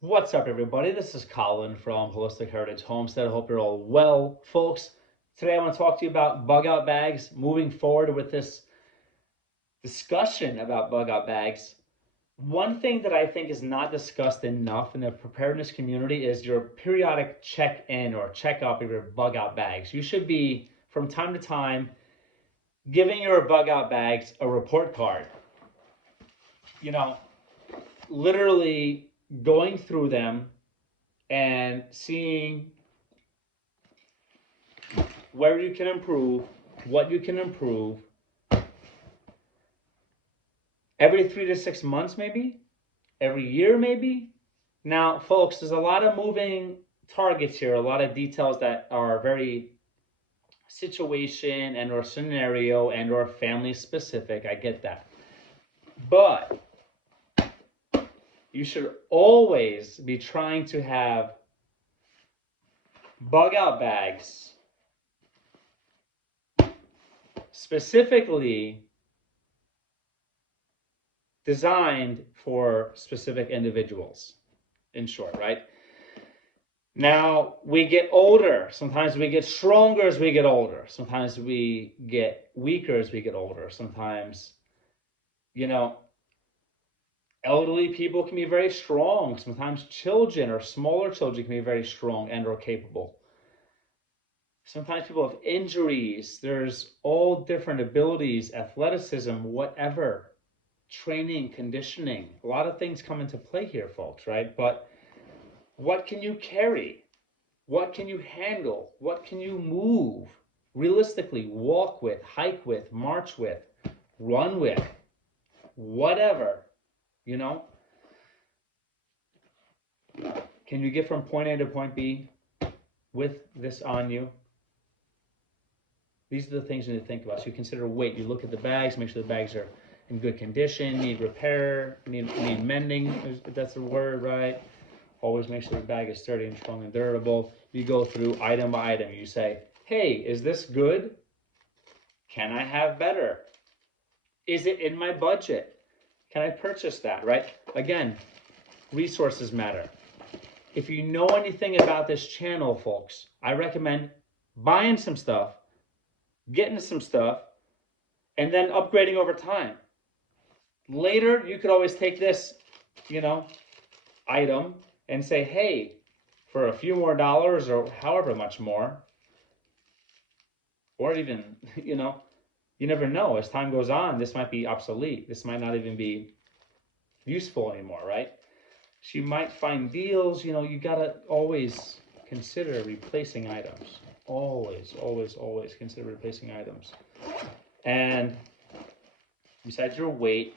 What's up, everybody? This is Colin from Holistic Heritage Homestead. I hope you're all well, folks. Today I want to talk to you about bug out bags. Moving forward with this discussion about bug out bags, one thing that I think is not discussed enough in the preparedness community is your periodic check-in or check-up of your bug out bags. You should be, from time to time, giving your bug out bags a report card. You know, literally going through them and seeing where you can improve, what you can improve every 3 to 6 months, maybe every year, maybe. Now, folks, there's a lot of moving targets here, a lot of details that are very situation and or scenario and or family specific. I get that. But you should always be trying to have bug out bags specifically designed for specific individuals, in short, right? Now, we get older. Sometimes we get stronger as we get older. Sometimes we get weaker as we get older. Sometimes, you know, elderly people can be very strong. Sometimes children or smaller children can be very strong and or capable. Sometimes people have injuries. There's all different abilities, athleticism, whatever, training, conditioning. A lot of things come into play here, folks, right? But what can you carry? What can you handle? What can you move? Realistically, walk with, hike with, march with, run with, whatever, you know? Can you get from point A to point B with this on you? These are the things you need to think about. So you consider weight. You look at the bags, make sure the bags are in good condition, need repair, need mending, if that's the word, right? Always make sure the bag is sturdy and strong and durable. You go through item by item. You say, hey, is this good? Can I have better? Is it in my budget? Can I purchase that, right? Again, resources matter. If you know anything about this channel, folks, I recommend buying some stuff, getting some stuff, and then upgrading over time. Later, you could always take this, item and say, hey, for a few more dollars or however much more, or even, you never know. As time goes on, this might be obsolete. This might not even be useful anymore, right? So you might find deals, you gotta always consider replacing items. Always, always, always consider replacing items. And besides your weight,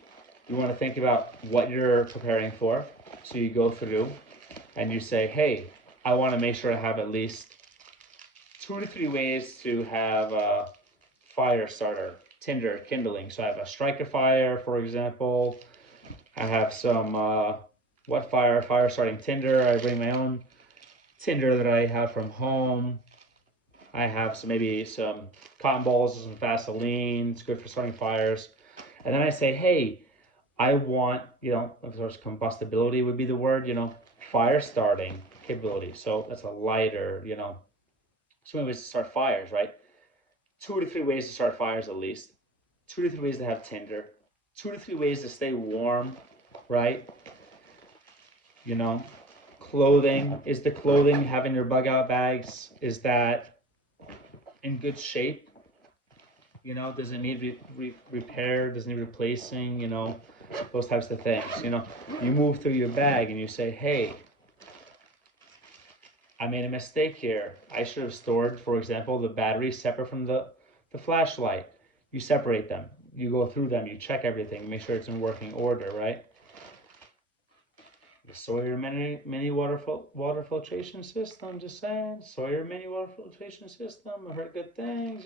you want to think about what you're preparing for. So you go through and you say, hey, I want to make sure I have at least 2 to 3 ways to have a fire starter, tinder, kindling. So I have a striker fire, for example. I have some wet fire starting tinder. I bring my own tinder that I have from home. I have maybe some cotton balls, some Vaseline. It's good for starting fires. And then I say, hey, I want, of course, combustibility would be the word, fire starting capability. So that's a lighter, so many ways to start fires, right? 2 to 3 ways to start fires at least. 2 to 3 ways to have tinder. 2 to 3 ways to stay warm, right? Clothing. Is the clothing having your bug out bags? Is that in good shape? Does it need repair? Does it need replacing? Those types of things. You move through your bag and you say, hey, I made a mistake here. I should have stored, for example, the battery separate from the flashlight. You separate them. You go through them. You check everything. Make sure it's in working order, right? The Sawyer mini water filtration system, just saying. Sawyer mini water filtration system. I've heard good things,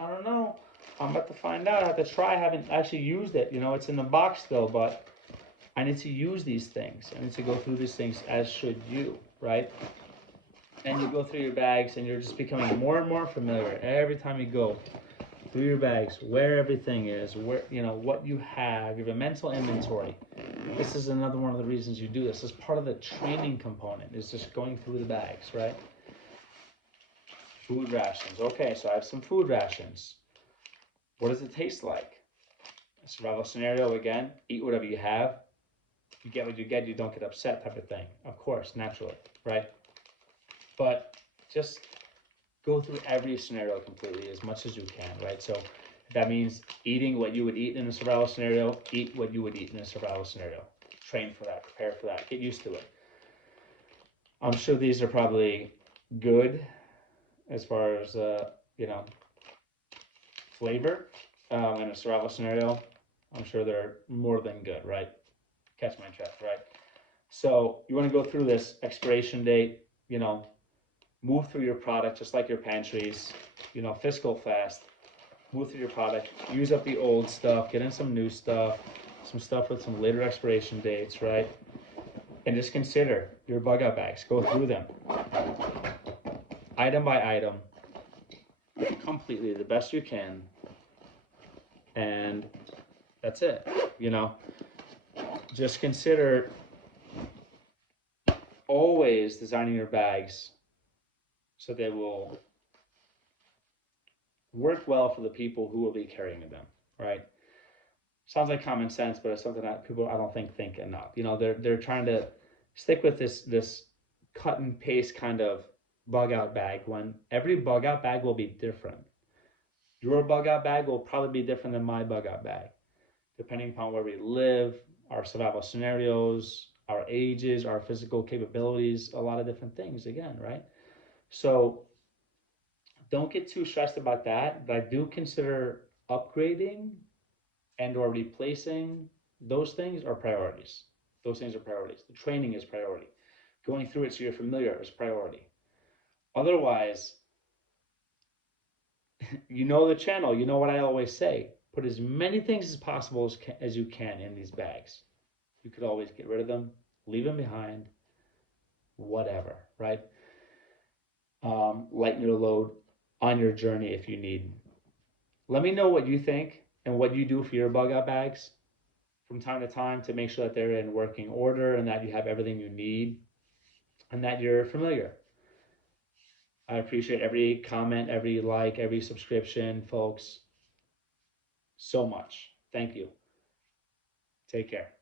I don't know. I'm about to find out. I have to try. I haven't actually used it. It's in the box still, but I need to use these things. I need to go through these things, as should you, right? And you go through your bags and you're just becoming more and more familiar every time you go through your bags, where everything is, where, what you have. You have a mental inventory. This is another one of the reasons you do this. This is part of the training component, is just going through the bags, right? Food rations. Okay, so I have some food rations. What does it taste like? A survival scenario again, eat whatever you have. You get what you get, you don't get upset type of thing. Of course, naturally, right? But just go through every scenario completely as much as you can, right? So if that means eating what you would eat in a survival scenario, eat what you would eat in a survival scenario. Train for that, prepare for that, get used to it. I'm sure these are probably good as far as, flavor in a survival scenario. I'm sure they're more than good, right? Catch my drift, right? So you want to go through this expiration date, move through your product just like your pantries, fiscal fast, move through your product, use up the old stuff, get in some new stuff, some stuff with some later expiration dates, right? And just consider your bug out bags, go through them item by item, completely the best you can, and that's it. Just consider always designing your bags so they will work well for the people who will be carrying them, right? Sounds like common sense, but it's something that people I don't think enough. They're trying to stick with this cut and paste kind of bug out bag when every bug out bag will be different. Your bug out bag will probably be different than my bug out bag, depending upon where we live, our survival scenarios, our ages, our physical capabilities, a lot of different things again, right? So don't get too stressed about that, but I do consider upgrading and or replacing those things are priorities. Those things are priorities. The training is priority. Going through it so you're familiar is priority. Otherwise, you know the channel, you know what I always say. Put as many things as possible as you can in these bags. You could always get rid of them, leave them behind, whatever, right? Lighten your load on your journey if you need. Let me know what you think and what you do for your bug out bags from time to time to make sure that they're in working order and that you have everything you need and that you're familiar. I appreciate every comment, every like, every subscription, folks, so much. Thank you. Take care.